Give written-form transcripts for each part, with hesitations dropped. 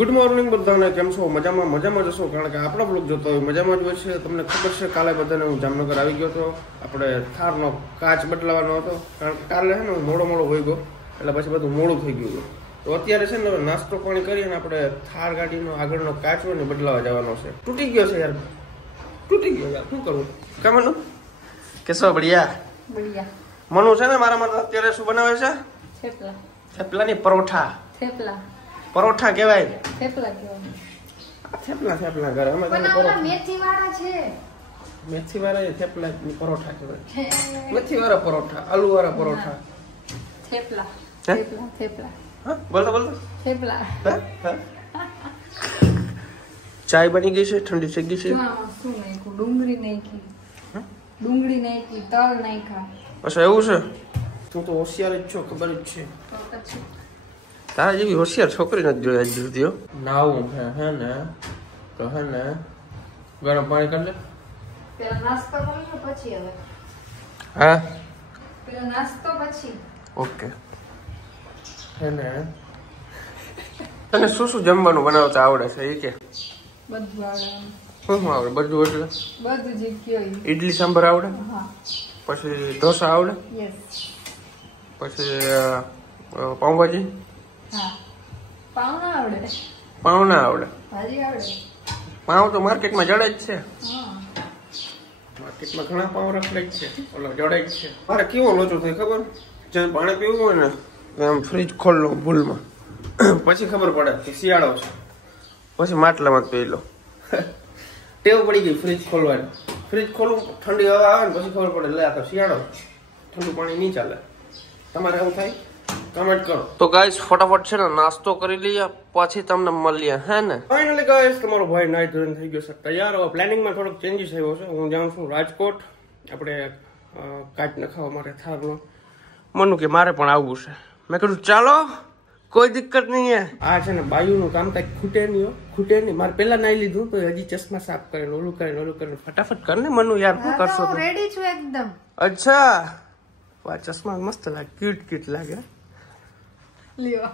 Good morning બધાને, કેમ છો? મજામાં જશો, કારણ કે આપણો બ્લોગ જોતો હોય મજામાં જ હોય છે. તમને ખબર છે કાલે બધાને હું જામનગર આવી ગયો હતો. આપણે થારનો કાચ બદલાવાનો હતો, કારણ કે કાલે છે ને હું મોડો વહી ગયો, એટલે પછી બધું મોડું થઈ ગયું. તો અત્યારે છે ને નાસ્તો પાણી કરીને આપણે થાર ગાડીનો આગળનો કાચ હોય ને બદલાવા જવાનો છે. તૂટી ગયો છે યાર, તૂટી ગયો યાર, શું કરવું? કામનું કેસો બઢિયા મનુ છે ને મારા માટે અત્યારે શું બનાવે છે? થેપલાની પરોઠા. પરોઠા કહેવાય, થેપલા કરે અમે મેથી વાળા થેપલા પરોઠા કહેવાય. મેથી વાળા પરોઠા, આલુ વાળા પરોઠા, બોલતો ચાય બની ગઈ છે, ઠંડી થઈ ગઈ છે. ડુંગળી નાખી, તલ નાખ્યા. અચ્છા એવું છે? તું તો હોશિયાર જ છો, ખબર જ છે. તારા જેવી હોશિયાર છોકરી નથી જોઈ આજ સુધી. નાવું હે ને તો હે ને ગરમ પાણી કરી લે. પેલા નાસ્તો કરી લો પછી હવે. હા પેલા નાસ્તો પછી. ઓકે. હે ને તને શું જમવાનું બનાવતા આવડે છે એ કે? બધું આવડે. શું આવડે? બધું એટલે બધું જે કયો. ઇડલી સાંભાર આવડે? હા. પછી ઢોસા આવડે? યસ. પછી પાઉંભાજી? હા. પાઉં ના આવડે. પાઉં ના આવડે? ભાજી આવડે. પાઉં તો માર્કેટમાં જડે જ છે. હા. માર્કેટમાં ઘણા પાઉં રખડે જ છે, ઓલો જડે જ છે. મારે કેવો લોચો થાય ખબર? જ્યાં પાણી પીવું હોય ને આમ ફ્રીજ ખોલ લો ભૂલમાં, પછી ખબર પડે કે શિયાળો છે, પછી માટલામાં જ પી લો. ટેવ પડી ગઈ ફ્રીજ ખોલવાની. ફ્રીજ ખોલવું, ઠંડી હવા આવે ને પછી ખબર પડે લે આ તો શિયાળો, ઠંડુ પાણી નહીં ચાલે. તમારે એવું થાય? કમેન્ટ કરો. તો ગાઈસ ફટાફટ છે ને નાસ્તો કરી લઈએ, પછી તમને મળીએ, હે ને? ફાઇનલી ગાઈસ તમારો ભાઈ નાઈ ધોઈને થઈ ગયો છે તૈયાર. હવે પ્લાનિંગમાં થોડોક ચેન્જીસ આવ્યો છે. હું જાઉં છું રાજકોટ, આપણે કાચ નખાવવા માટે થારનો. મનુ કે મારે પણ આવવું છે. મેં કીધું ચાલો, કોઈ દિક્કત નહીં હે. આ છે ને બાયુનું કામ કાંઈ ખૂટે નહીં. મારે પેલા નાઈ લીધું તો હજી ચશ્મા સાફ કરે, ઓલું કરે. ફટાફટ કર ને મનુ યાર, શું કરશો? રેડી છું એકદમ. અચ્છા, વાહ ચશ્મા મસ્ત લાગે, ક્યુટ લાગે. લ્યો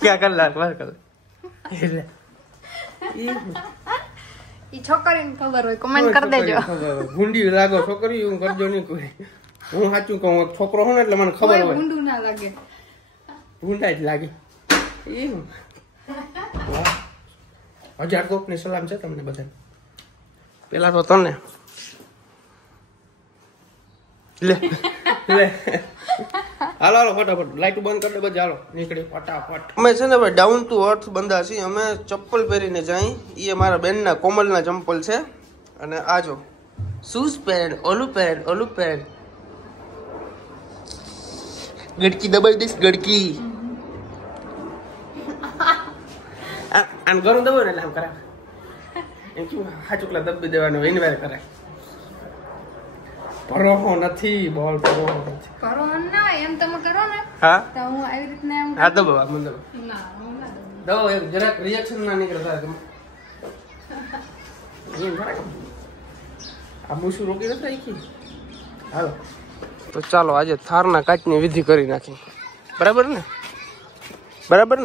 ક્યાં કર લાગ વાર કર. ઈ છોકરીને ખબર હોય, કમેન્ટ કરી દેજો. ગુંડી લાગો છોકરી, હું કરજો નહીં કોઈ. હું સાચું કહું, છોકરો હું એટલે મને ખબર હોય. ગુંડું ના લાગે, ગુંડા જ લાગે. 1000 કોકની સલામ છે તમને બધાને. પેલા તો તને લે હાલો ફટાફટ લાઈટ બંધ કરી દે, બધા હાલો નીકળી ફટાફટ. અમે છે ને ભાઈ ડાઉન ટુ અર્થ બંદા છીએ. અમે ચપ્પલ પહેરીને જાય, એ મારા બેનના કોમલના ચંપલ છે. અને આ જો શૂઝ પહેર, ઓલું પહેર. ગડકી દબાઈ દઈશ, ગડકી. આમ ઘણું દબાવ ને એટલે આમ કરાય. એમ કેવું હાચુકલા દબી દેવાનું એની વાર કરાય. પરોહો નથી, બોલ પરોહો નથી. કરો ના એમ તમે કરો ને. હા તો હું આવી રીતના એમ. હા દબાવ મને દબાવ. ના હું ના દબાવ એક જરાક રિએક્શન ના નીકળે તારે તમે. એમ કરાય. આ મૂછું રોકી નથી રાખી. હાલો તો ચાલો આજે થારના કાચની વિધિ કરી નાખી. બરાબર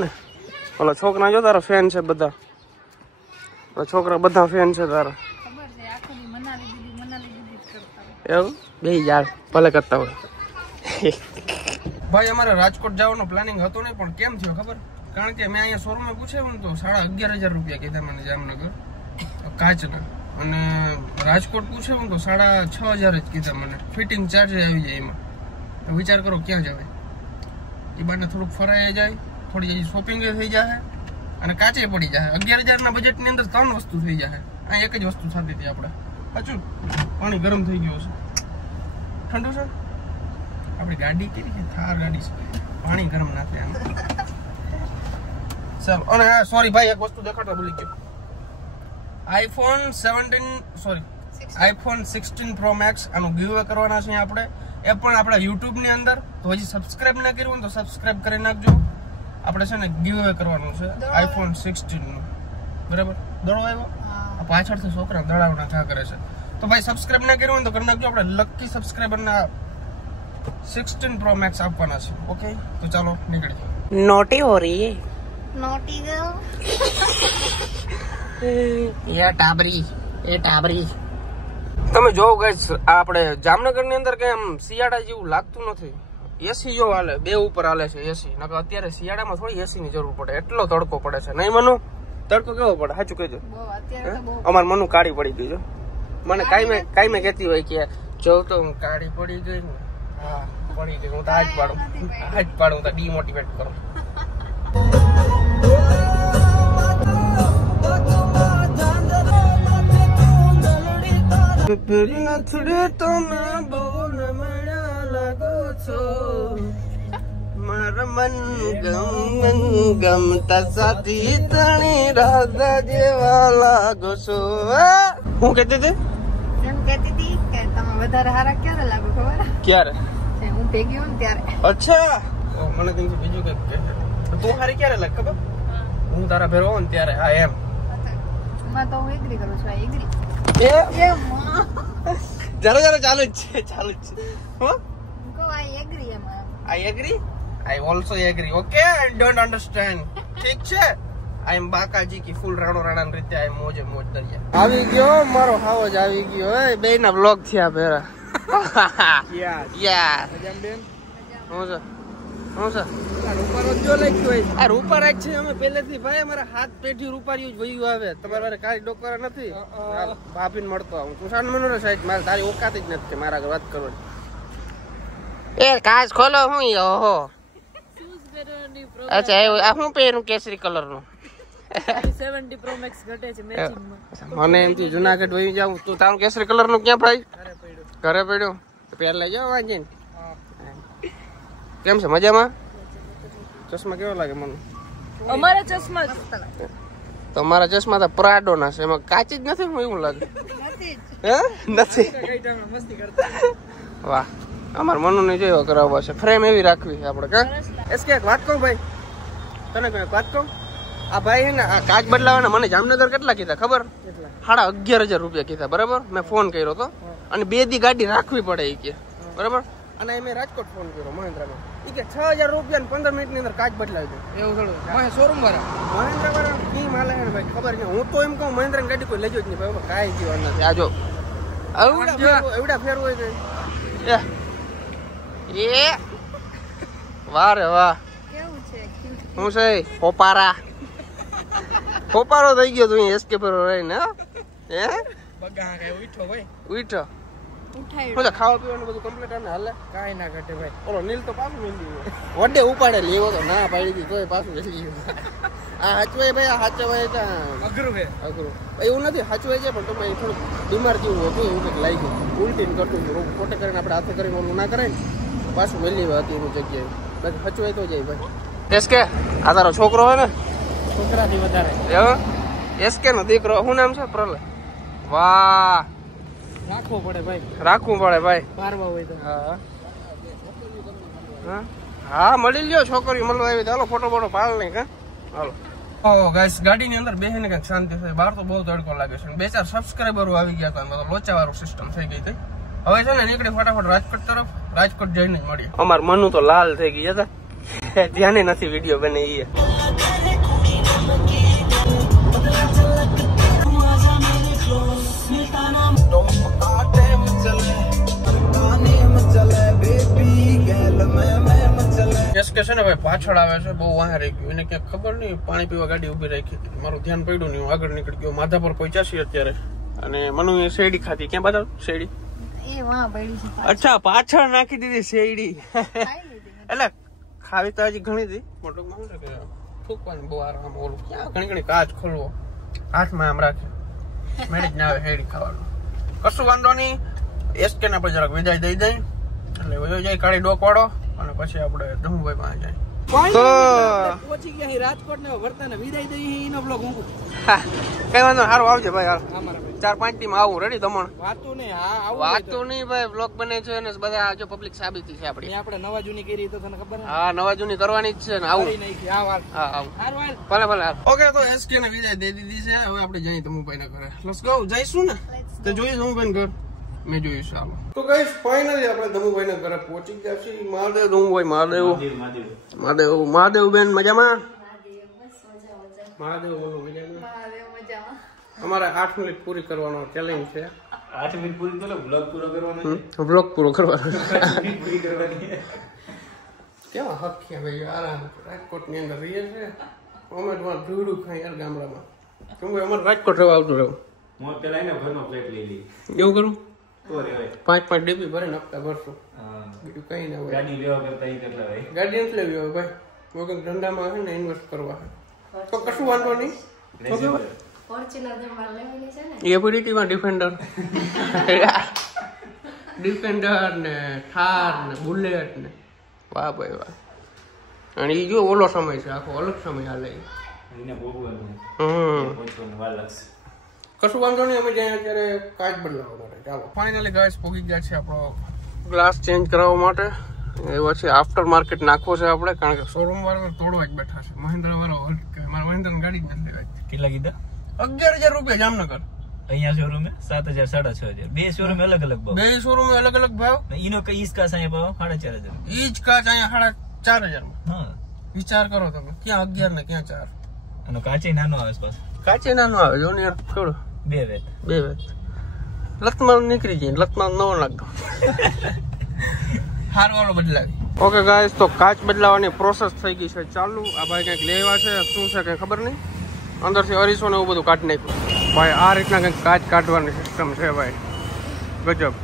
ને? ઓલો છોકરા જો તારા ફેન છે બધા, છોકરા બધા ફેન છે તારા. ખબર છે આખો દી મનાલી દીદી કરતા. એવું બે યાર ભલે કરતા હોય. ભાઈ અમારે રાજકોટ જવાનો પ્લાનિંગ હતો નહીં, પણ કેમ થયો ખબર? કારણ કે મેં અહીંયા શોરૂમમાં પૂછ્યું ને તો 11,500 રૂપિયા કીધા મને જામનગર કાચના, અને રાજકોટ પૂછ્યું ને તો 6,500 જ કીધા મને. ફિટિંગ ચાર્જ આવી જાય એમાં. તો વિચાર કરો ક્યાં જવાય. એ બાને થોડુંક ફરાઈ જાય, થોડી શોપિંગ થઈ જાય અને કાચે પડી જાય. 11,000 ના બજેટની અંદર 3 વસ્તુ થઈ જાય. આ એક જ વસ્તુ થતી હતી આપણે. સાચું? પાણી ગરમ થઈ ગયું છે, ઠંડુ છે. આપણી ગાડી કેવી છે? થાર ગાડી છે, પાણી ગરમ ના થાય આમ. ચાલો. અને સોરી ભાઈ, એક વસ્તુ દેખાડતા ભૂલી ગયો. આઈફોન 16 Pro Max આનું ગીવ અવે કરવાના છે આપણે. એ પણ આપણા YouTube ની અંદર. તો હજી સબસ્ક્રાઇબ ના કર્યું તો સબસ્ક્રાઇબ કરી નાખજો. આપણે છે ને ગીવ અવે કરવાનું છે આઈફોન 16 નું. બરાબર? દડો આવ્યો પાછળથી છોકરા દડાવના થા કરે છે. તો ભાઈ સબસ્ક્રાઇબ ના કર્યું તો કરી નાખજો. આપણે લકી સબસ્ક્રાઇબરના 16 Pro Max આપવાના છે. ઓકે, તો ચાલો નીકળીએ. नोटी हो रही है नोटी गर्ल તમે જોવો ગાઈસ આપણે જામનગર ની અંદર કઈ આમ શિયાળા જેવું લાગતું નથી. એસી જો હાલે, બે ઉપર હાલે છે એસી. નકર અત્યારે શિયાળામાં થોડી એસી ની જરૂર પડે, એટલો તડકો પડે છે. નહીં મનુ? તડકો કેવો પડે સાચું કહેજો. અમાર મનુ કાળી પડી ગઈ. જો મને કાઈ કહેતી હોય કે જો તો હું કાળી પડી ગઈ ને. હા પડી ગઈ. હું તો હાથ પાડું હું તો ડીમોટિવેટ કરું. મારા મન ગમતા સાથી તણી રાધા જેવા લાગો છો. હું કહેતી હતી એમ કહેતી હતી કે તમે વધારે હારા ક્યારે લાગો ખબર? ક્યારે? હું ભેગી હોઉં ને ત્યારે. અચ્છા મને કીધું બીજું કઈક કે તું હારી ક્યારે લાગ ખબર? હું તારા ભેરો હોઉં ને ત્યારે. હા એમ માં તો હું એગ્રી કરું છું. એગ્રી જરા ચાલુ જ છે. હો આઈ એગ્રી એમાં. I agree. I also agree. Okay, I don't understand. ઠીક છે. I am બાકાજી કી ફૂલ રાણો રાણા ની રીતે આ મોજે મોજ દરિયા. આવી ગયો મારો હાવજ આવી ગયો. એ બેના બ્લોગ થયા ભેરા. યાર મજામ બેન. હું છે રૂપારો જો લખ્યું હોય. આ રૂપારા છે અમે પહેલેથી ભાઈ. અમારા હાથ પેઢી રૂપારિયું જ વયું આવે. તમારે કાઈ ડોકરા નથી. ભાભીને મળતો હું તું સાન મનો સાઈડ મારે તારી ઓકાત જ નથી મારા આગળ વાત કરવાની. એ કાચ ખોલો હું ઓહો. અચ્છા આ હું પહેરું કેસરી કલર નું. 70 Pro Max ઘટે છે મેચિંગ માં. મને એમથી જુનાગઢ વહી જાઉં. તું તારું કેસરી કલર નું ક્યાં ભાઈ? ઘરે પડ્યો. પહેર લઈ જાવ વાંચીને. કેમ છે મજામાં? ચશ્મા કેવો લાગે મને? અમારા ચશ્મા તમારા ચશ્મા તો પ્રાડો ના છે. એમાં કાચી જ નથી. એવું લાગે નથી. વાહ અમાર મનુ ને જોયો કરાવવા છે. ફ્રેમ એવી રાખવી છે આપણે. કા એસ કે વાત કહું ભાઈ તને કઈ વાત કહું? આ ભાઈ ને આ કાચ બદલાવાના મને જામનગર કેટલા કીધા ખબર? 11,500 રૂપિયા કીધા. બરાબર મેં ફોન કર્યો હતો અને 2 દી ગાડી રાખવી પડે એ કે. બરાબર અને મેં રાજકોટ ફોન કર્યો મહેન્દ્રાનો. એ કે 6,000 રૂપિયા ને 15 મિનિટ ની અંદર કાચ બદલાવી દો. એવું થોડું શોરૂમ વાળા મહેન્દ્રા વાળા કી માલે ને ભાઈ ખબર છે. હું તો એમ કહું મહેન્દ્રા ગાડી કોઈ લેજો જ નહીં ભાઈ. કાંઈ જીવન નથી. આ જો એવડા ફેરવું હોય છે. એ વાહ રે વાહ. કેવું છે? હું છે પોપારો થઈ ગયો તું એસકે પર રહીને. હે બગા કે ઉઠો ભાઈ ઉઠો. ઉઠાય ખાવા પીવાનું બધું કમ્પ્લીટ આને હાલે. કાઈ ના ઘટે ભાઈ. ઓલો નીલ તો પાછું મેંદી વડે ઉપાડે લેવો તો ના પાડી દી તોય પાછું લેલી ગયું. આ હાચવાય ભાઈ. આ હાચવાય તો અઘરું છે. અઘરું એવું નથી. હાચવાય છે પણ તમે થોડું બીમાર જેવું હતું એવું કંઈક લાગી ગયું. ઉલટી ને કરતું પોતે કરીને આપણે હાથે કરીને ઓલું ના કરે ને પાછું મેલી હતી એની જગ્યાએ. બાકી હચવાય તો જાય ભાઈ. એસકે આ તારો છોકરો હોય ને? છોકરાથી વધારે. એસકે નો દીકરો શું નામ છે? પ્રલય. વાહ રાખવું પડે ભાઈ. બારવા હોય તો. હા મળી લ્યો છોકરી મળવા આવી. હાલો ફોટો બોટો પાડ નહીં. હા હાલો. ઓ ગાઈસ ગાડીની અંદર બેસીને કંઈક શાંતિ થાય. બહાર તો બહુ તડકો લાગે છે. 2-4 સબસ્ક્રાઈબરો આવી ગયા હતા. તો લોચા વાળું સિસ્ટમ થઈ ગઈ હતી. હવે છે ને નીકળી ફટાફટ રાજકોટ તરફ. રાજકોટ જઈને જ મળીએ. અમાર મનુ તો લાલ થઈ ગઈ હતા. ધ્યાને નથી વિડીયો બને ઈ. એસકે છે ને ભાઈ પાછળ આવે છે. બહુ વાહે રહી ગયું. એને ક્યાંક ખબર નહીં પાણી પીવા ગાડી ઉભી રાખી હતી. મારું ધ્યાન પડ્યું નહીં. હું આગળ નીકળી ગયો. માધાપર પહોંચ્યા છીએ અત્યારે. અને મનુ શેરડી ખાધી. ક્યાં બતાવ શેરડી? અચ્છા પાછળ નાખી દીધી શેરડી. એટલે ખાવી તો હજી ઘણી હતી. મોટો ફૂકવાની બહુ આરામ. ઓલું ક્યાં ઘણી કાચ ખોલવો હાથમાં આમ રાખે મેળ જ ના આવે શેરડી ખાવાનું. કશું વાંધો નહીં. એસકે ના પછી જરાક વિદાય દઈ દઈ એટલે વયો જાય કાળી ડોક વાળો. અને પછી આપણે ધમુભાઈ પાસે જાય. પહોંચી ગયા રાજકોટ ને વર્તાને વિદાય દઈ એનો બ્લોગ મૂકું. કઈ વાંધો સારું આવજે ભાઈ. હાલ 4-5 દી માં આવું. રેડી તમારે વાતું નહીં ભાઈ. બ્લોગ બને છે ને બધા જો પબ્લિક સાબિતી છે આપડી. આપણે નવા જૂની કરી તો તને ખબર? હા નવા જૂની કરવાની જ છે ને. આવું ભલે. ઓકે તો એસકે ને વિદાય દઈ દીધી છે. હવે આપણે જઈએ ધમુભાઈ ના ઘરે. Let's go. જઈશું ને તો જોઈએ ધમુભાઈ ઘર. મેં જોયું છે. હાલો તો ગાઈસ ફાઇનલી આપણે ધમુભાઈ ના ઘરે પહોંચી ગયા છીએ. મહાદેવ ધમુભાઈ. મહાદેવ બેન મજામાં? મહાદેવ બોલો મજા મહાદેવ મજામાં. અમારે 8 મિનિટ પૂરી કરવાનો ચેલેન્જ છે. 8 મિનિટ પૂરી તો બ્લોગ પૂરો કરવાનો છે. બ્લોગ પૂરો કરવાનો પૂરી કરવાની છે. કેવા હક છે ભાઈ આરામ રાજકોટની અંદર રહીએ છે અમે તમારે ભીડું ખાઈ યાર ગામડામાં કેમ કે અમારે રાજકોટ રહેવા આવતું રહેવું હું પેલા એને ઘરનો ફ્લેટ લઈ લઈ એવું કરું તો રેવાય 5 ડબ્બી ભરીને હપ્તા ભરશું હા બીજું કઈ ના હોય ગાડી લેવા કરતા ઈ કેટલા ભાઈ ગાડી નથી લેવી હોય ભાઈ વગર ધંધામાં છે ને ઇન્વેસ્ટ કરવા તો કશું વાંધો નહીં ફોર્ચ્યુનર લેવાની છે ને એબિલિટીમાં ડિફેન્ડર ડિફેન્ડર ને થાર ને બુલેટ ને વાહ ભાઈ વાહ અને એ જો ઓલો સમય છે આખો અલગ સમય હાલે એને ભોગવવાનું પહોંચવાનું વાર લાગશે કશું વાંધો નહીં અમે જ્યાં અત્યારે કાચ બદલાવવા માટે ચાલો ફાઇનલી ગાઈસ પહોંચી ગયા છે આપણો ગ્લાસ ચેન્જ કરાવવા માટે એવા છે આફ્ટર માર્કેટ નાખવો છે આપણે કારણ કે શોરૂમ વાળા તોડવા જ બેઠા છે મહિન્દ્ર વાળો મારા મહિન્દ્ર ગાડી જ નથી લેવાય કેટલા કીધા 11,000 રૂપિયા જામનગર અહીંયા શોરૂમ 7,000 6,500 બે શોરૂમ અલગ અલગ ભાવ બે શોરૂમ અલગ અલગ ભાવ ઈનો કઈ ઈસકા સાયા ભાવ 4,500 ઈ જ કાચ અહીંયા 4,500 હા વિચાર કરો તમે ક્યાં 11 ને ક્યાં 4 આનો કાચે નાનો આવે આસપાસ કાચે નાનો આવે જો ને થોડો બે વેત લતમાં નીકળી જાય લતમાં નવો લાગતો હાર વાળો બદલાવી ઓકે ગાઈસ તો કાચ બદલાવાની પ્રોસેસ થઈ ગઈ છે ચાલુ આ ભાઈ કંઈક લેવા છે શું છે કંઈ ખબર નહીં અંદરથી અરીસો ને એવું બધું કાઢી નાખ્યું ભાઈ આ રીતના કંઈક કાચ કાઢવાની સિસ્ટમ છે ભાઈ ગજબ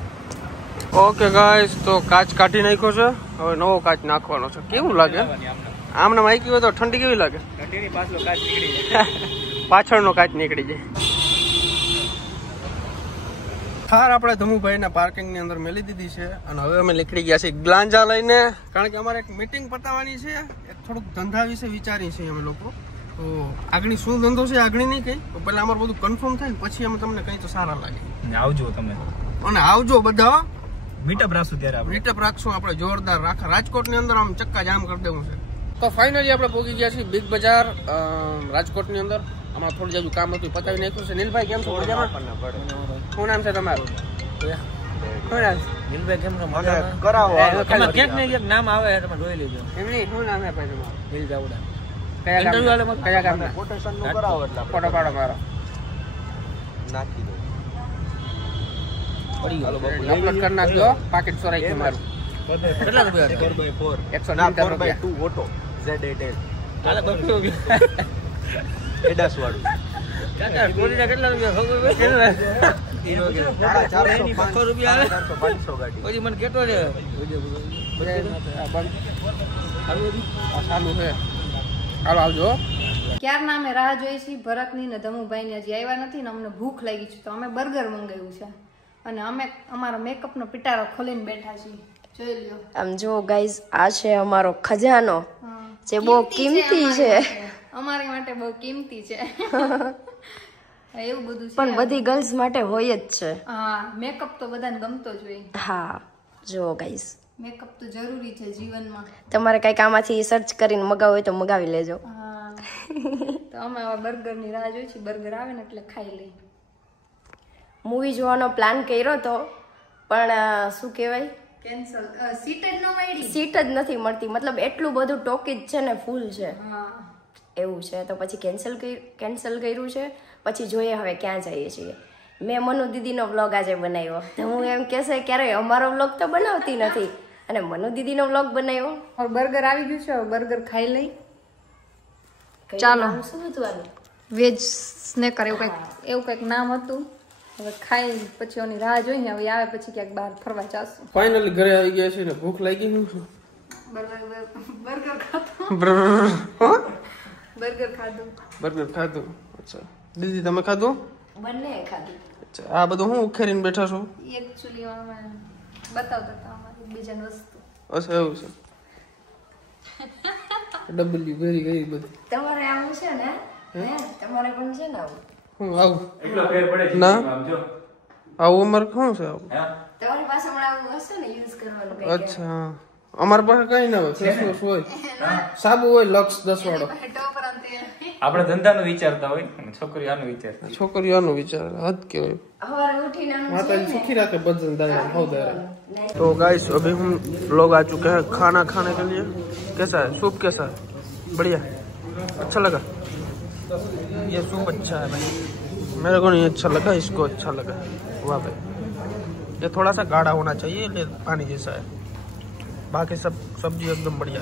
ઓકે ગાઈસ તો કાચ કાઢી નાખ્યો છે હવે નવો કાચ નાખવાનો છે કેવું લાગે આમને માઈકી હોય તો ઠંડી કેવી લાગે પાછળનો કાચ નીકળી જાય થાર આપણે ધમુભાઈના પાર્કિંગની અંદર મેલી દીધી છે અને હવે અમે નીકળી ગયા છીએ ગ્લાંજા લઈને કારણ કે અમારે એક મીટિંગ પતાવવાની છે એક થોડુંક ધંધા વિશે વિચારી છે અમે લોકો તો આગળ શું ધંધો છે આગળ નહીં કઈ તો પહેલા અમારું બધું કન્ફર્મ થાય ને પછી અમે તમને કઈ તો સારા લાગે આવજો તમે અને આવજો બધા મીટઅપ રાખશું ત્યારે આપણે મીટઅપ રાખશું આપણે જોરદાર રાજકોટની અંદર આમ ચક્કા જામ કરી દેવું છે તો ફાઇનલી આપણે પહોંચી ગયા છીએ બિગ બજાર રાજકોટની અંદર આમાં થોડું જેવું કામ હતું પતાવી નાખ્યું છે નીલભાઈ કેમ છો મજામાં શું નામ છે તમારું શું નામ નીલભાઈ કેમ કરાવો ક્યાંક ને ક્યાંક નામ આવે તમે જોઈ લેજો એમની શું નામ છે ભાઈ તમારું નીલભાઈ ઉડા કયા ગામના કોટેશનનું કરાવો એટલે ફોટો પાડો મારો નાખી દો અપલોડ કરી નાખજો પાકેટ ચોરાઈ ગયું મારું કેટલા રૂપિયા 170 રૂપિયા 2 ઓટો Z8L આલે 200 રૂપિયા એડાસ વાળું કાકા કોરીના કેટલા રૂપિયા ખબર છે 400 રૂપિયા આવે 500 ગાડી પછી મને કેતો છે ચાલુ છે હાલો આવજો ક્યારના અમે રાહ જોઈ છીએ ભરતની ને ધમુભાઈ હજી આવ્યા નથી ને અમને ભૂખ લાગી છે તો અમે બર્ગર મંગાવ્યું છે અને અમે અમારો મેકઅપનો પિટારો ખોલીને બેઠા છીએ જોઈ લ્યો આમ જો ગાઈઝ આ છે અમારો ખજાનો જે બહુ કિંમતી છે અમારી માટે બહુ કિંમતી છે એવું બધું છે પણ બધી ગર્લ્સ માટે હોય જ છે હા મેકઅપ તો બધાને ગમતો જ હોય હા જો ગાઈઝ મેકઅપ તો જરૂરી છે જીવનમાં તમારે કઈક આમાંથી સર્ચ કરીને મગાવવું હોય તો મગાવી લેજો હા તો અમે હવે બર્ગરની રાહ જોઈ છીએ બર્ગર આવે ને એટલે ખાઈ લઈ મૂવી જોવાનો પ્લાન કર્યો તો પણ શું કહેવાય કેન્સલ સીટ જ ન મળી સીટ જ નથી મળતી મતલબ એટલું બધું ટોકીજ છે ને ફૂલ છે હા એવું છે તો પછી કેન્સલ કર્યું છે પછી જોઈએ હવે ક્યાં જઈએ છીએ મેં મનુ દીદીનો વ્લોગ આજે બનાવ્યો તો હું એમ કહેશે ક્યારેય અમારો વ્લોગ તો બનાવતી નથી અને મનુ દીદીનો વ્લોગ બનાવ્યો હવે બર્ગર આવી ગયું છે હવે બર્ગર ખાઈ લઈ ચાલો શું હતું આનું વેજ સ્નેકર એવું કંઈક નામ હતું હવે ખાઈ પછી ઓની રાહ જોઈએ હવે આવે પછી ક્યાંક બહાર ફરવા જાશું ફાઇનલી ઘરે આવી ગયા છે ને ભૂખ લાગી ગઈ છે બર્ગર ખાધું બર્ગર ખાધું અચ્છા દીદી તમે ખાધું બંને ખાધું અચ્છા આ બધું હું ઉખેરીને બેઠા છો એકચ્યુઅલી અમે બતાવતા હતા અમારી બીજાની વસ્તુ અચ્છા એવું છે ડબલ્યુ વેરી ગઈ બધી તમારે આવું છે ને તમારે પણ છે ને આવું હું આવું એટલો ફેર પડે છે ના. આમ જો આવું અમારે શું છે આવું હા તમારી પાસે પણ આવું હશે ને યુઝ કરવાનું કંઈક. અચ્છા અમારી પાસે કઈ ના હોય ફેસ વોશ હોય સાબુ હોય લક્સ 10 વાળો આપણે ધંધાનો વિચારતા હોય અને છોકરીઓ આનો વિચારતા છોકરીઓ આનો વિચાર હદ કેવાય સવારે ઉઠીને આનું माता जी सुखी रखे बदन दायरा हो दायरा નહીં. तो गाइस अभी हम लोग आ चुके हैं खाना खाने के लिए कैसा है सूप कैसा है बढ़िया अच्छा लगा ये सूप अच्छा है भाई, मेरे को नहीं अच्छा लगा, इसको अच्छा लगा। वाह भाई, ये थोड़ा सा गाढ़ा होना चाहिए, पानी जैसा है, बाकी सब सब्जी एकदम बढ़िया।